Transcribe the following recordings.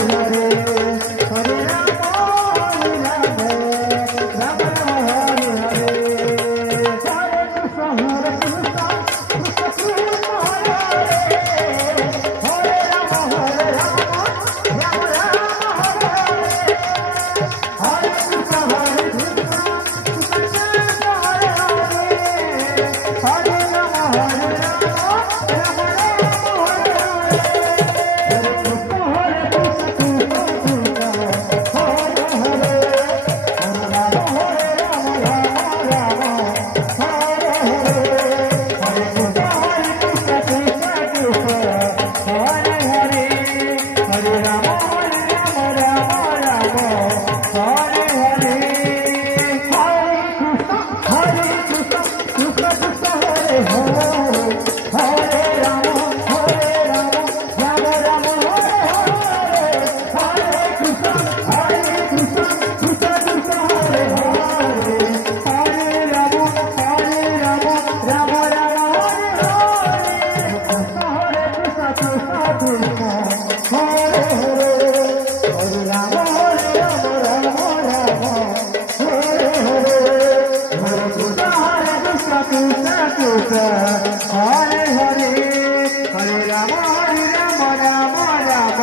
Hare Hare Hare Ram Ram Ram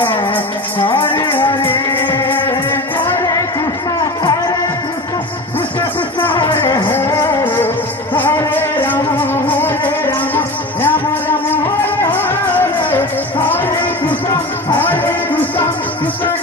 Hare Hare Hare Krishna Krishna Krishna Hare Hare Hare Ram Ram Ram Hare Hare Hare Krishna Krishna